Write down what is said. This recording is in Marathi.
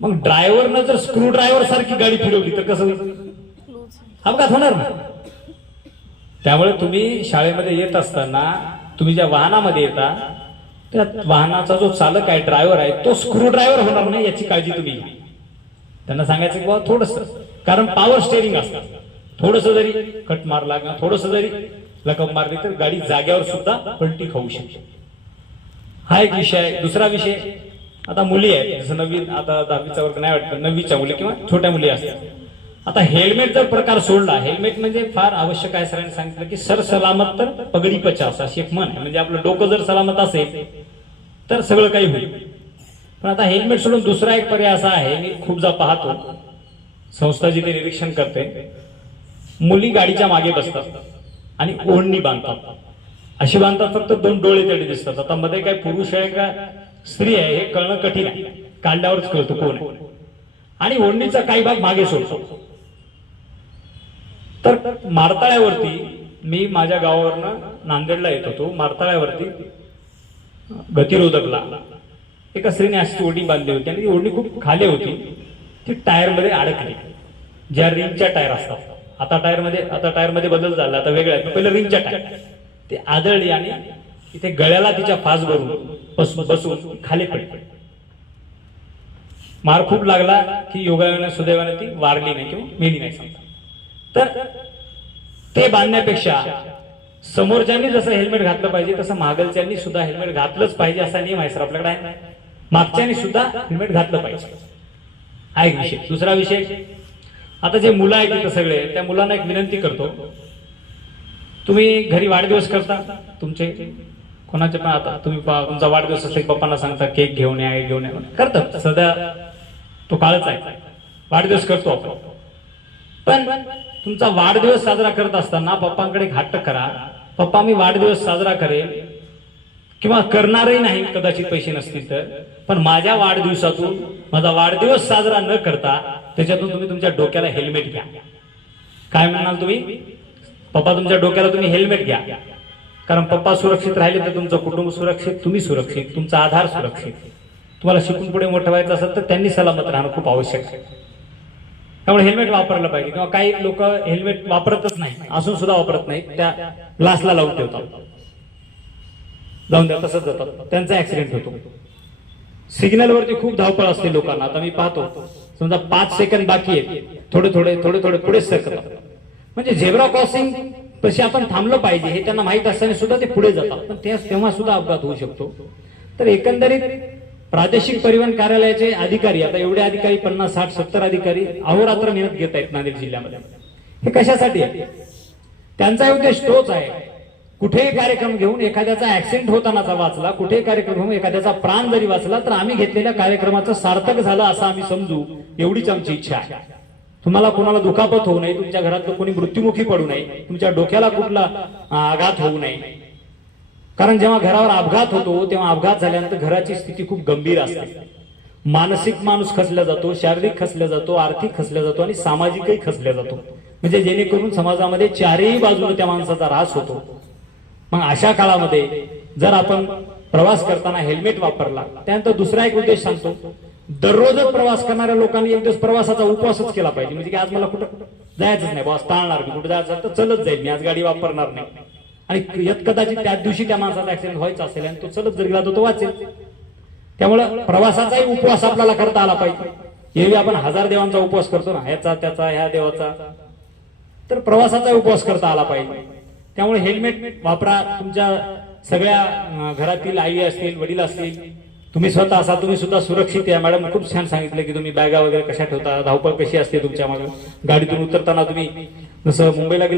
मग ड्रायव्हरनं जर स्क्रू ड्रायव्हर सारखी गाडी फिरवली तर कसं होईल? अपघात होणार ना. त्यामुळे तुम्ही शाळेमध्ये येत असताना तुम्ही ज्या वाहनामध्ये येता त्या वाहनाचा जो चालक आहे, ड्रायव्हर आहे, तो स्क्रू ड्रायव्हर होणार नाही याची काळजी तुम्ही घ्या. त्यांना सांगायचं की बाबा थोडस, कारण पॉवर स्टेरिंग असतं, थोडस जरी कट मारला किंवा थोडस जरी लकम मारली तर गाडी जाग्यावर सुद्धा पलटी खाऊ शकते. हा एक विषय आहे. दुसरा विषय, आता मुली आहेत, जसं नवीन आता 10वीचा वर्ग नाही वाटतं, 9वीच्या मुली किंवा छोट्या मुली असतात. आता हेल्मेट जर प्रकार सोडला, हेल्मेट म्हणजे फार आवश्यक आहे. सरांनी सांगितलं की सर सलामत तर पगडी पचास, अशी एक म्हण आहे. म्हणजे आपलं डोकं जर सलामत असेल तर सगळं काही होईल. पण आता हेल्मेट सोडून दुसरा एक पर्याय असा आहे, मी खूपदा पाहतो, संस्था जिथे निरीक्षण करते, मुली गाडीच्या मागे बसतात आणि ओढणी बांधतात. अशी बांधतात फक्त 2 डोळे तेवढे दिसतात. आता मध्ये काय पुरुष आहे का स्त्री आहे हे कळणं कठीण आहे, काढल्यावरच कळतं कोण आहे. आणि ओढणीचा काही भाग मागे सोडतो. तर मारताळ्यावरती, मी माझ्या गावावरनं नांदेडला येत होतो, मारताळ्यावरती गतिरोधकला एका स्त्रीने अशी ओढणी बांधली होती आणि ती ओढणी खूप खाली होती, ती टायरमध्ये अडकली. ज्या रिंगच्या टायर असतात, आता टायरमध्ये बदल झाला, आता वेगळ्या, पहिलं रिंगच्या टायर, ते आदळली आणि इथे गळ्याला तिच्या फास भरून बसून खाली पडली. मार खूप लागला की योगायोगाने सुदैवाने ती वारली नाही किंवा मेली नाही समजा. तर ते बांधण्यापेक्षा समोरच्यांनी जसं हेल्मेट घातलं पाहिजे तसं मागलच्यांनी सुद्धा हेल्मेट घातलंच पाहिजे असा नियम आहे सर आपल्याकडे आहे. मागच्यांनी सुद्धा हेल्मेट घातलं पाहिजे, हा एक विषय. दुसरा विषय, आता जे मुलं आहेत तिथं सगळे, त्या मुलांना एक विनंती करतो, तुम्ही घरी वाढदिवस करता तुमचे कोणाचे पण, आता तुम्ही तुमचा वाढदिवस असेल, पप्पांना सांगता केक घेऊन या, घेऊन या, करतात. सध्या तो काळच आहे, वाढदिवस करतो आपण. पण तुमचा वाढदिवस साजरा करत असताना पप्पांकडे हट्ट करा, पप्पा मी वाढदिवस साजरा करेल, किंवा करणारही नाही कदाचित पैसे नसतील तर, पण माझ्या वाढदिवसातून माझा वाढदिवस साजरा न करता त्याच्यातून तुम्ही तुमच्या डोक्याला हेल्मेट घ्या. काय म्हणाल तुम्ही? पप्पा तुमच्या डोक्याला तुम्ही हेल्मेट घ्या, कारण पप्पा सुरक्षित राहिले तर तुमचं कुटुंब सुरक्षित, तुम्ही सुरक्षित, तुमचा आधार सुरक्षित. तुम्हाला शिकून पुढे मोठं व्हायचं असेल तर त्यांनी सलामत राहणं खूप आवश्यक आहे. त्यामुळे हेल्मेट वापरलं पाहिजे. किंवा काही लोक हेल्मेट वापरतच नाही, असून सुद्धा वापरत नाही, त्या ग्लासला लावून ठेवतात, जाऊन द्या तसंच जातात, त्यांचा ऍक्सिडेंट होतो. सिग्नलवरती खूप धावपळ असते लोकांना. आता मी पाहतो, समजा 5 सेकंद बाकी आहेत, थोडे थोडे पुढे सरकतात. म्हणजे झेब्रा क्रॉसिंग तशी आपण थांबलं पाहिजे हे त्यांना माहित असताना सुद्धा ते पुढे जातात, पण तेव्हा सुद्धा अपघात होऊ शकतो. तर एकंदरीत प्रादेशिक परिवहन कार्यालयाचे अधिकारी, आता एवढे अधिकारी 50, 60, 70 अधिकारी अहोरात्र मेहनत घेत आहेत नांदेड जिल्ह्यामध्ये. हे कशासाठी आहे? त्यांचा उद्देश तोच आहे, कुठेही कार्यक्रम घेऊन एखाद्याचा ऍक्सिडेंट होतानाचा वाचला, कुठेही कार्यक्रम घेऊन एखाद्याचा प्राण जरी वाचला तर आम्ही घेतलेल्या कार्यक्रमाचं सार्थक झालं असं आम्ही समजू, एवढीच आमची इच्छा आहे. तुम्हाला कोणाला दुखापत होऊ नये, तुमच्या घरातलं कोणी मृत्युमुखी पडू नये, तुमच्या डोक्याला कुठला आघात होऊ नये. कारण जेव्हा घरावर अपघात होतो तेव्हा अपघात झाल्यानंतर घराची स्थिती खूप गंभीर असते. मानसिक माणूस खचला जातो, शारीरिक खचला जातो, आर्थिक खचला जातो आणि सामाजिकही खचला जातो. म्हणजे जेणेकरून समाजामध्ये चारही बाजूने त्या माणसाचा ऱ्हास होतो. मग अशा काळामध्ये जर आपण प्रवास करताना हेल्मेट वापरला, त्यानंतर दुसरा एक उद्देश सांगतो, दररोजच प्रवास करणाऱ्या लोकांनी एक दिवस प्रवासाचा उपवासच केला पाहिजे. म्हणजे की आज मला कुठं जायचंच नाही, बॉस टाळणार, मी कुठे जायचं तर चलत जाईल, मी आज गाडी वापरणार नाही. आणि कदाचित त्याच दिवशी त्या माणसाचा ऍक्सिडेंट व्हायचा असेल आणि तो चलत जर गेला तर तो वाचेल. त्यामुळं प्रवासाचाही उपवास आपल्याला करता आला पाहिजे. एरवी आपण 1000 देवांचा उपवास करतो ना, ह्याचा त्याचा ह्या देवाचा, तर प्रवासाचा उपवास करता आला पाहिजे. त्यामुळे हेल्मेट वापरा. तुमच्या सगळ्या घरातील आई असतील, वडील असतील, तुम्ही स्वतः असा, तुम्ही सुद्धा सुरक्षित या. मॅडम खूप छान सांगितलं की तुम्ही बॅगा वगैरे कशा ठेवता, धावपळ कशी असते तुमच्या मागे, गाडीतून उतरताना तुम्ही जसं मुंबईला